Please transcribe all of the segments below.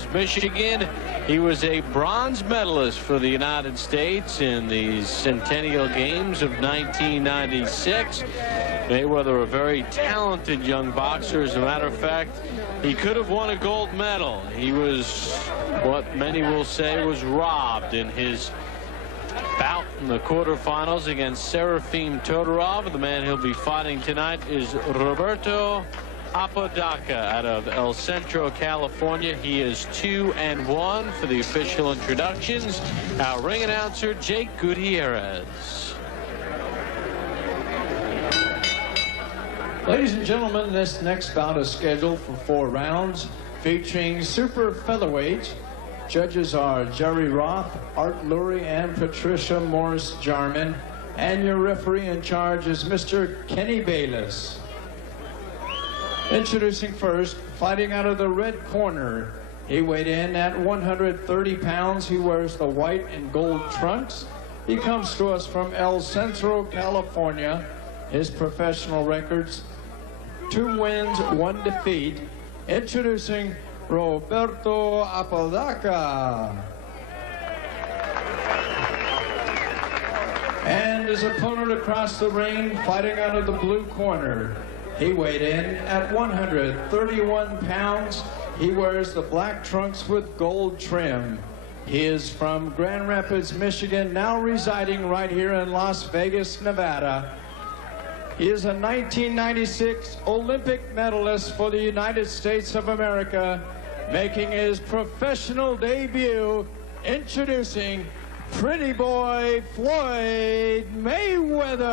Rapids, Michigan. He was a bronze medalist for the United States in the Centennial Games of 1996. Mayweather, a very talented young boxer. As a matter of fact, he could have won a gold medal. He was, what many will say, was robbed in his bout in the quarterfinals against Serafim Todorov. The man he'll be fighting tonight is Roberto Apodaca out of El Centro, California. He is 2-1 for the official introductions. Our ring announcer, Jake Gutierrez. Ladies and gentlemen, this next bout is scheduled for 4 rounds, featuring super featherweights. Judges are Jerry Roth, Art Lurie, and Patricia Morris-Jarman. And your referee in charge is Mr. Kenny Bayless. Introducing first, fighting out of the red corner. He weighed in at 130 pounds. He wears the white and gold trunks. He comes to us from El Centro, California. His professional records, 2 wins, 1 defeat. Introducing Roberto Apodaca. And his opponent across the ring, fighting out of the blue corner. He weighed in at 131 pounds. He wears the black trunks with gold trim. He is from Grand Rapids, Michigan, now residing right here in Las Vegas, Nevada. He is a 1996 Olympic medalist for the United States of America, making his professional debut, introducing Pretty Boy Floyd Mayweather.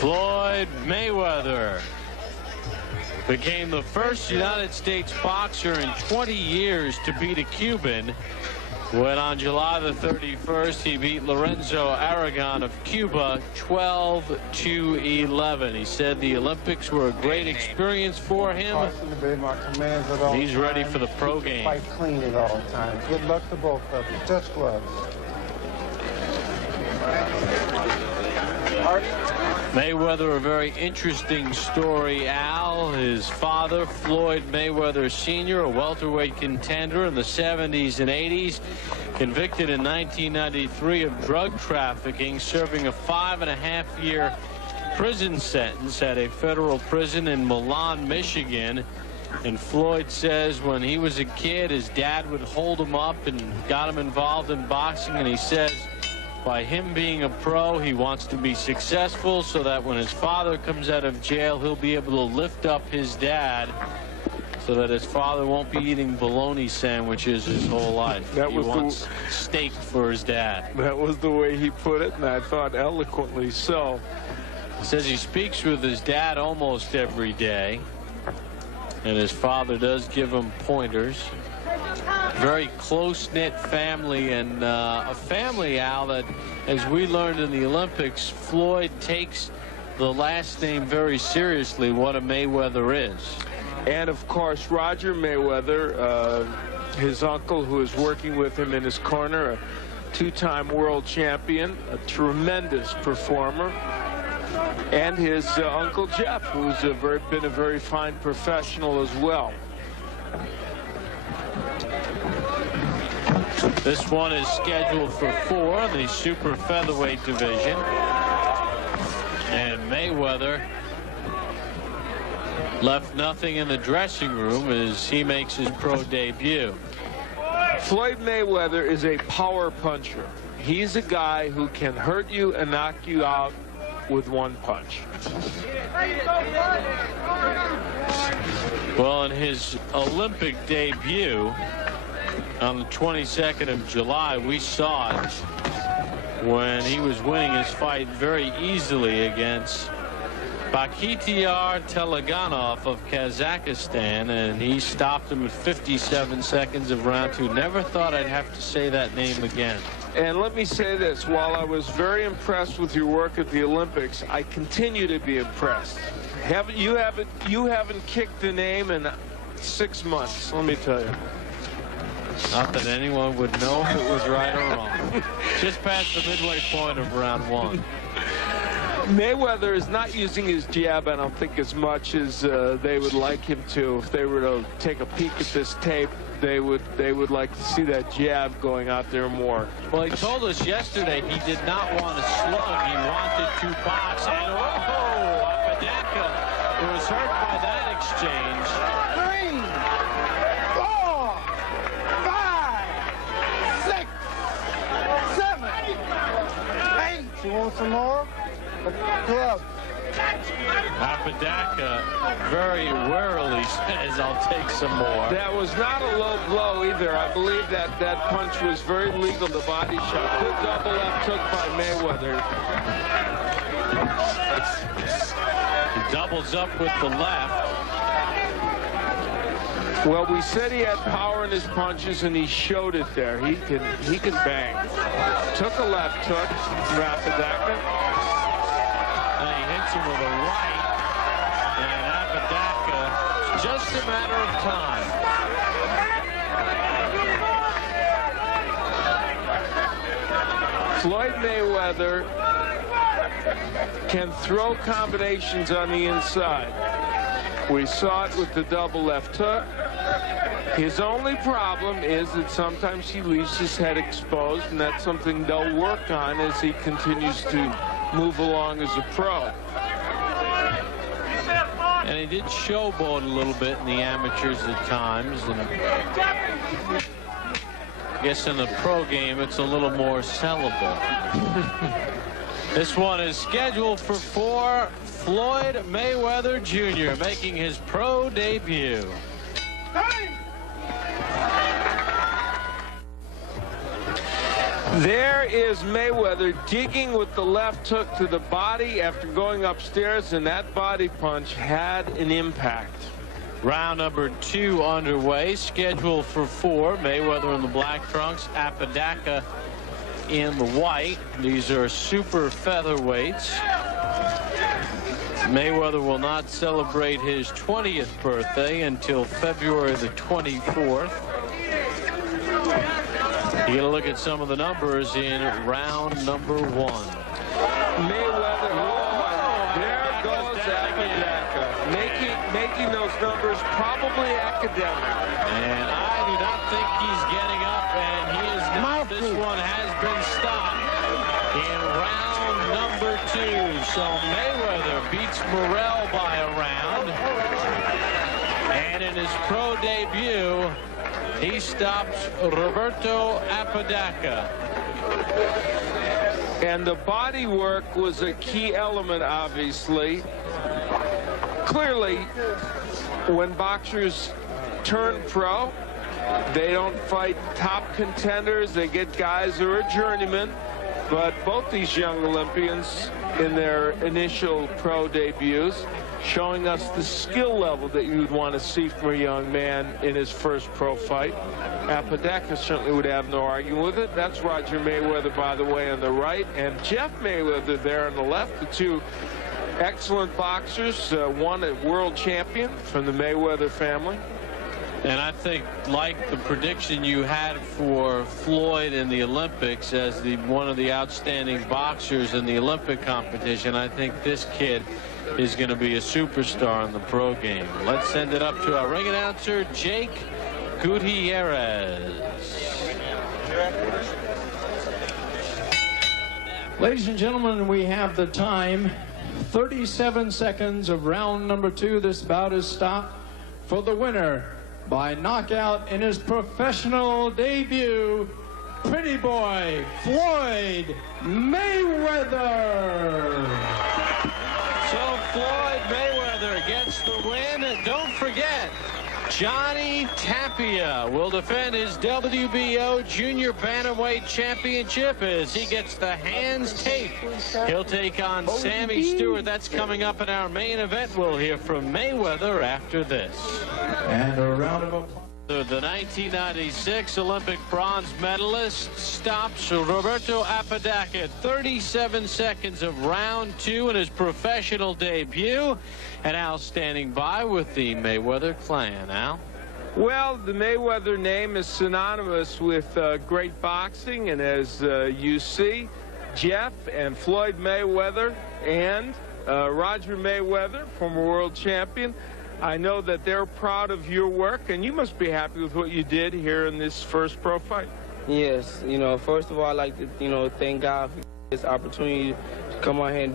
Floyd Mayweather became the first United States boxer in 20 years to beat a Cuban when on July the 31st he beat Lorenzo Aragon of Cuba 12-11. He said the Olympics were a great experience for him. He's ready for the pro game. Fight clean at all times. Good luck to both of you. Touch gloves. Mayweather, a very interesting story, Al. His father, Floyd Mayweather Sr., a welterweight contender in the 70s and 80s, convicted in 1993 of drug trafficking, serving a 5.5-year prison sentence at a federal prison in Milan, Michigan. And Floyd says when he was a kid, his dad would hold him up and got him involved in boxing, and he says by him being a pro, he wants to be successful so that when his father comes out of jail, he'll be able to lift up his dad so that his father won't be eating bologna sandwiches his whole life. He wants steak for his dad. That was the way he put it, and I thought eloquently so. He says he speaks with his dad almost every day, and his father does give him pointers. Very close-knit family, and a family, Al, that, as we learned in the Olympics, Floyd takes the last name very seriously, what a Mayweather is. And, of course, Roger Mayweather, his uncle, who is working with him in his corner, a 2-time world champion, a tremendous performer, and his Uncle Jeff, who's been a very fine professional as well. This one is scheduled for 4 in the super featherweight division. And Mayweather left nothing in the dressing room as he makes his pro debut. Floyd Mayweather is a power puncher. He's a guy who can hurt you and knock you out with 1 punch. Well, in his Olympic debut on the 22nd of July, we saw it when he was winning his fight very easily against Bakhtiar Teleganov of Kazakhstan, and he stopped him at 57 seconds of round 2. Never thought I'd have to say that name again. And let me say this, while I was very impressed with your work at the Olympics, I continue to be impressed. You haven't kicked the name in 6 months, let me tell you. Not that anyone would know if it was right or wrong. Just past the midway point of round one. Mayweather is not using his jab, I don't think, as much as they would like him to. If they were to take a peek at this tape, they would like to see that jab going out there more. Well, he told us yesterday he did not want to slug. He wanted to box. And oh, Apodaca was hurt by that exchange. 3, 4, 5, 6, 7, 8. You want some more? Club. Apodaca very warily says, I'll take some more. That was not a low blow either. I believe that that punch was very legal, the body shot. Good double left hook by Mayweather. He doubles up with the left. Well, we said he had power in his punches, and he showed it there. He can bang. Took a left hook from Apodaca. And he hits him with a right. And Apodaca, it's just a matter of time. Floyd Mayweather can throw combinations on the inside. We saw it with the double left hook. His only problem is that sometimes he leaves his head exposed, and that's something they'll work on as he continues to move along as a pro. And he did showboat a little bit in the amateurs at times. And I guess in the pro game, it's a little more sellable. This one is scheduled for 4. Floyd Mayweather Jr. making his pro debut. There is Mayweather digging with the left hook to the body after going upstairs, and that body punch had an impact. Round number 2 underway, scheduled for 4. Mayweather in the black trunks, Apodaca in the white. These are super featherweights. Mayweather will not celebrate his 20th birthday until February the 24th. You get a look at some of the numbers in round number 1. Mayweather, there goes Apodaca, making those numbers probably academic. And I do not think he's getting up, and he is not. This one has been stopped in round number 2. So Mayweather beats Morrell by a round. And in his pro debut, he stops Roberto Apodaca. And the body work was a key element, obviously. Clearly, when boxers turn pro, they don't fight top contenders. They get guys who are journeymen. But both these young Olympians, in their initial pro debuts, showing us the skill level that you'd want to see from a young man in his first pro fight. Apodaca certainly would have no argument with it. That's Roger Mayweather, by the way, on the right, and Jeff Mayweather there on the left. The two excellent boxers, one a world champion from the Mayweather family. And I think, like the prediction you had for Floyd in the Olympics as one of the outstanding boxers in the Olympic competition, I think this kid is going to be a superstar in the pro game. Let's send it up to our ring announcer, Jake Gutierrez. Ladies and gentlemen, we have the time. 37 seconds of round number 2. This bout is stopped for the winner by knockout in his professional debut, Pretty Boy Floyd Mayweather. So Floyd Mayweather gets the win. Don't forget, Johnny Tapia will defend his WBO Junior Bantamweight Championship as he gets the hands taped. He'll take on Sammy Stewart. That's coming up in our main event. We'll hear from Mayweather after this. And a round of applause. The 1996 Olympic bronze medalist stops Roberto Apodaca at 37 seconds of round 2 in his professional debut. And Al standing by with the Mayweather clan. Al? Well, the Mayweather name is synonymous with great boxing, and as you see, Jeff and Floyd Mayweather and Roger Mayweather, former world champion, I know that they're proud of your work, and you must be happy with what you did here in this first pro fight. Yes, you know, first of all, I'd like to, you know, thank God for this opportunity to come out here and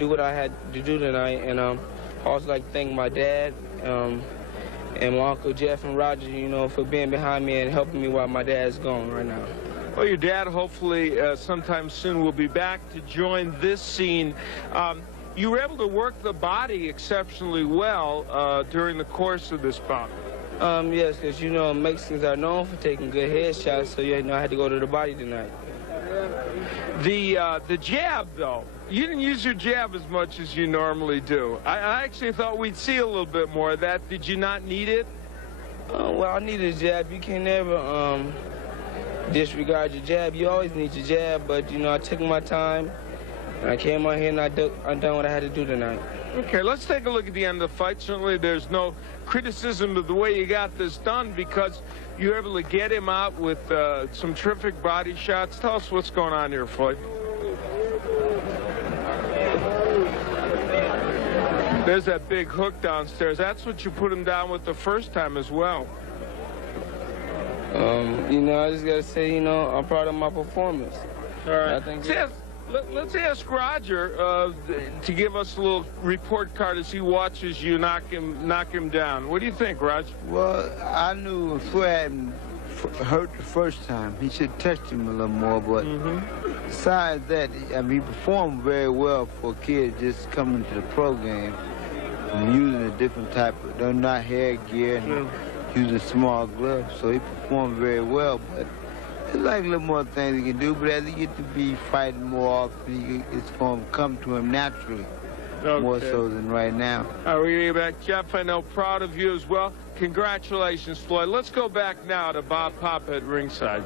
do what I had to do tonight, and I also like to thank my dad, and my Uncle Jeff and Roger, you know, for being behind me and helping me while my dad's gone right now. Well, your dad hopefully sometime soon will be back to join this scene. You were able to work the body exceptionally well during the course of this bout. Yes, because, you know, Mexicans are known for taking good headshots, so, you know, I had to go to the body tonight. The jab, though, you didn't use your jab as much as you normally do. I actually thought we'd see a little bit more of that. Did you not need it? Well, I needed a jab. You can never disregard your jab. You always need your jab, but, you know, I took my time. I came out here and I done what I had to do tonight. Okay, let's take a look at the end of the fight. Certainly there's no criticism of the way you got this done because you were able to get him out with some terrific body shots. Tell us what's going on here, Floyd. There's that big hook downstairs. That's what you put him down with the first time as well. You know, I just got to say, you know, I'm proud of my performance. All right. I think let's ask Roger to give us a little report card as he watches you knock him down. What do you think, Roger? Well, I knew Floyd hadn't hurt the first time. He should have touched him a little more, but besides that, I mean, he performed very well for a kid just coming to the pro game and using a different type of, they're not hair gear and using small gloves, so he performed very well, but there's like a little more things he can do, but as he gets to be fighting more often, it's going to come to him naturally, more so than right now. All right, we're going to get back. Jeff, I know, proud of you as well. Congratulations, Floyd. Let's go back now to Bob Papa at ringside.